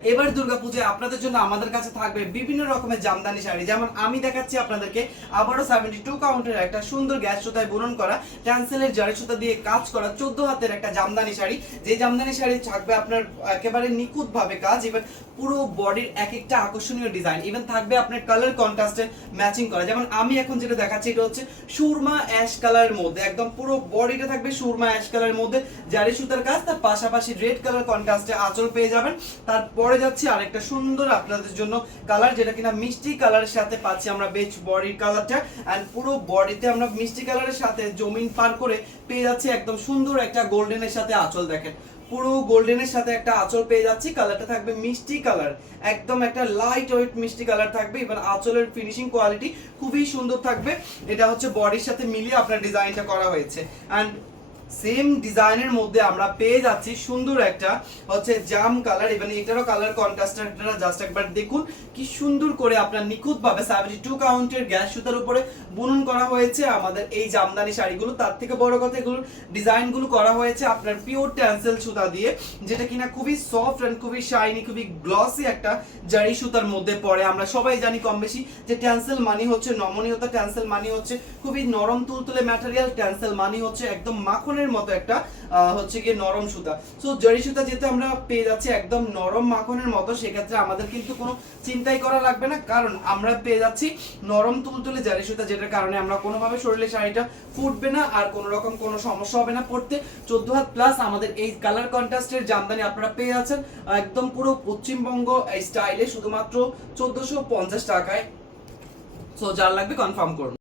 এবার দুর্গাপূজায় আপনাদের জন্য আমাদের কাছে থাকবে বিভিন্ন রকমের জামদানি শাড়ি। যেমন আমি দেখাচ্ছি আপনাদেরকে আবারও 72 কাউন্টের একটা সুন্দর গ্যাস সুতায় বুনন করা ট্যান্সেলের জারি সুতা দিয়ে কাজ করা 14 হাতের একটা জামদানি শাড়ি। যে জামদানি শাড়ি থাকবে আপনার একেবারে নিখুঁত ভাবে কাজ, ইভেন পুরো বডির এক একটা আকর্ষণীয় ডিজাইন, ইভেন থাকবে আপনার কালার কন্ট্রাস্টে ম্যাচিং করা। যেমন আমি এখন যেটা দেখাচ্ছি এটা হচ্ছে সুরমা অ্যাশ কালারের মধ্যে, একদম পুরো বডিটা থাকবে সুরমা অ্যাশ কালারের মধ্যে জারি সুতার কাজ, তার পাশাপাশি রেড কালার কন্ট্রাস্টে আঁচল পেয়ে যাবেন। তারপরে যাচ্ছে আরেকটা সুন্দর আপনাদের জন্য কালার, যেটা কিনা মিষ্টি কালারের সাথে পাচ্ছি আমরা বেচ বডির কালারটা, এন্ড পুরো বডিতে আমরা মিষ্টি কালারের সাথে জমিন পার করে পেয়ে যাচ্ছি একদম সুন্দর একটা গোল্ডেনের সাথে আঁচল। দেখেন পুরো গোল্ডেনের সাথে একটা আঁচল পেয়ে যাচ্ছি। কালারটা থাকবে মিষ্টি কালার, একদম একটা লাইট ওয়েট মিষ্টি কালার থাকবে। এবার আঁচলের ফিনিশিং কোয়ালিটি খুবই সুন্দর থাকবে। এটা হচ্ছে বডির সাথে মিলিয়ে আপনার ডিজাইনটা করা হয়েছে। এন্ড সেম ডিজাইনের মধ্যে আমরা পেয়ে যাচ্ছি সুন্দর একটা হচ্ছে জাম কালার, এবং এটারও কালার কন্ট্রাস্টটা জাস্ট একবার দেখুন কি সুন্দর করে আপনার নিখুঁত ভাবে 72 কাউন্টের গ্যাস সুতার উপরে বুনন করা হয়েছে আমাদের এই জামদানি শাড়িগুলো। তার থেকে বড় কথা এগুলোর ডিজাইনগুলো করা হয়েছে আপনার পিওর ট্যান্সেল সুতা দিয়ে, যেটা কিনা খুবই সফট এন্ড খুবই শাইনি, খুবই গ্লসি একটা জারি সুতার মধ্যে পড়ে। আমরা সবাই জানি কম বেশি যে ট্যান্সেল মানি হচ্ছে নমনীয়তা, ট্যান্সেল মানি হচ্ছে খুবই নরম তুলতুলে ম্যাটেরিয়াল, ট্যান্সেল মানি হচ্ছে একদম মাখনের মতো একটা হচ্ছে কি নরম সুতা। সো জারি সুতা যেহেতু আমরা পেয়ে যাচ্ছি একদম নরম মাখনের মতো, সেক্ষেত্রে আমাদের কিন্তু কোনো চিন্তাই করা লাগবে না, কারণ আমরা পেয়ে যাচ্ছি নরম তুলতুলে জারি সুতা, যেটার কারণে আমরা কোনোভাবে শরীরে শাড়িটা ফুটবে না আর কোনো রকম কোনো সমস্যা হবে না পড়তে। 14 হাত প্লাস আমাদের এই কালার কন্ট্রাস্টের জামদানি আপনারা পেয়ে যাচ্ছেন একদম পুরো পশ্চিমবঙ্গ স্টাইলে শুধুমাত্র 1450 টাকায়। সো যার লাগবে কনফার্ম করুন।